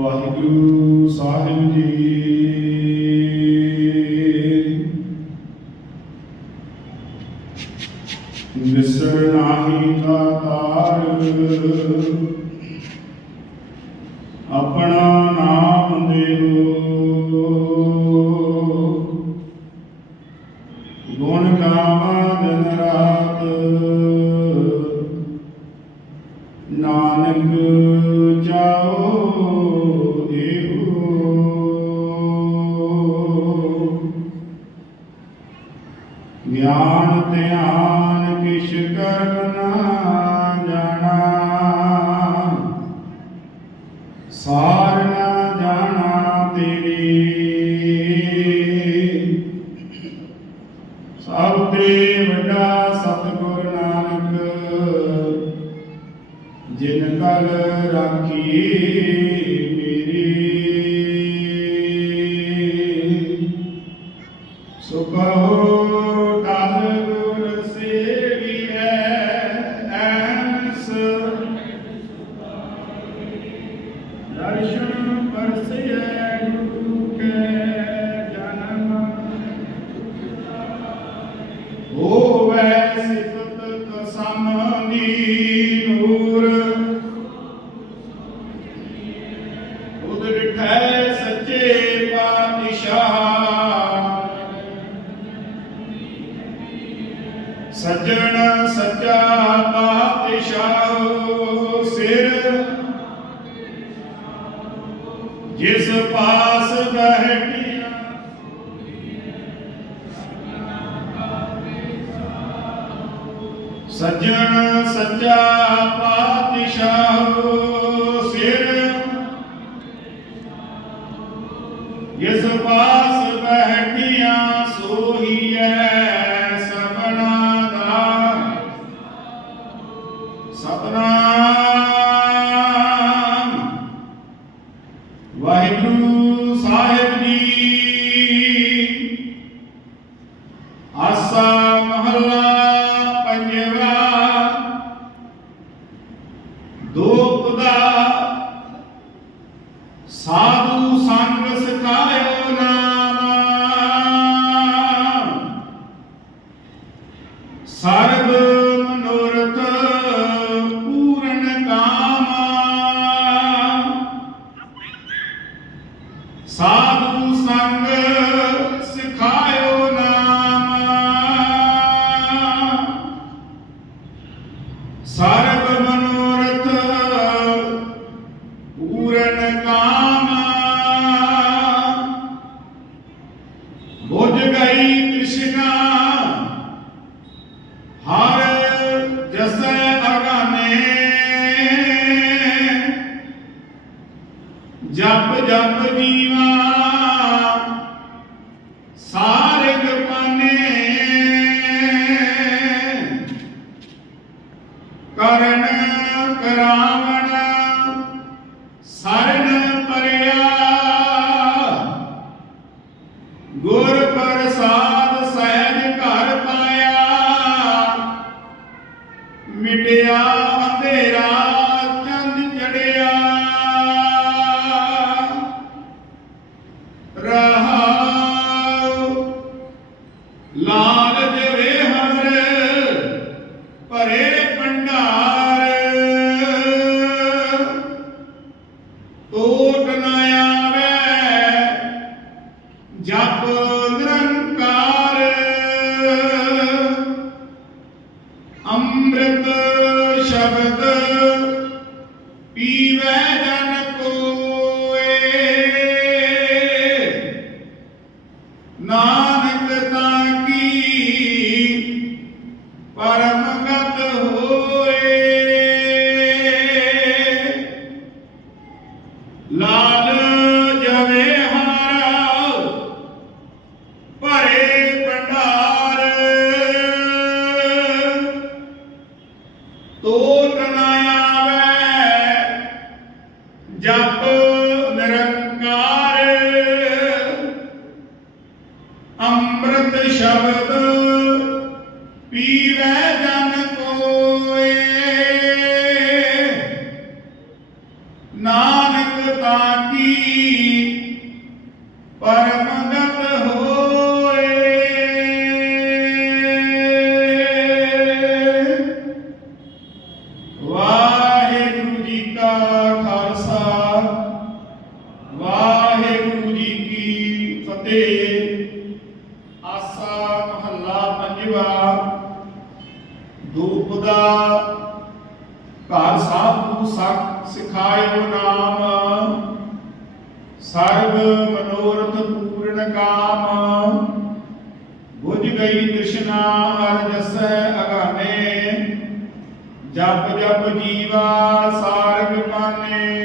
ਵਾਹਿਗੁਰੂ ਸਾਹਿਬ ਜੀ ਵਿਸਰ ਨਾਹੀ ਦਾ ਤਾਰ ਆਪਣਾ ਨਾਮ ਦੇਵੋ ਜਾਓ ਗਿਆਨ ਕਿਛ ਕਰਮ ਨਾ ਜਾਣਾ ਜਾਣਾ ਤੇਰੀ ਸਭ ਤੇ ਵੱਡਾ ਸਤਿਗੁਰ ਨਾ ਜਿਨ ਕਲ ਰਾਖੀ ਮੇਰੀ ਸੱਜਣ ਸੱਚਾ ਪਾਤਸ਼ਾਹ ਸਿਰ ਜਿਸ ਪਾਸ ਬਹਿਟੀਆਂ ਸੱਜਣ ਸੱਚਾ ਆਸਾ ਮਹੱਲਾ ਪੰਜਵਾ ਦੁਖ ਦਾ ਸਾਧ ਜਪ ਜਪ ਜੀਵਾ ਸਾਰੇ ਗਪਾਨੇ ਕਰਨ ਕਰਾਂ ਅੰਮ੍ਰਿਤ ਸ਼ਬਦ ਪੀਵੇ ਜਨ ਕੋਏ ਨਾਨਕ ਤਾਂ ਕੀ ਪਰਮ ਗਤ ਹੋਏ ਲਾਲ ਦੁਖ ਜਪ ਅੰਮ੍ਰਿਤ ਸ਼ਬਦ ਪੀਵੇ ਜਨ ਕੋਏ ਨਾਨਕ ਤਾਂ ਕੀ ਪਰਮ ਘਰ ਸਾਧੂ ਸਖ ਸਿਖਾਇਓ ਨਾਮ ਸਰਬ ਮਨੋਰਥ ਪੂਰਨ ਕਾਮ ਬੁਝ ਗਈ ਤ੍ਰਿਸ਼ਨਾ ਹਰ ਜਸੈ ਅਗਾਨੇ ਜਪ ਜਪ ਜੀਵਾ ਸਾਰਗ ਪਾਨੇ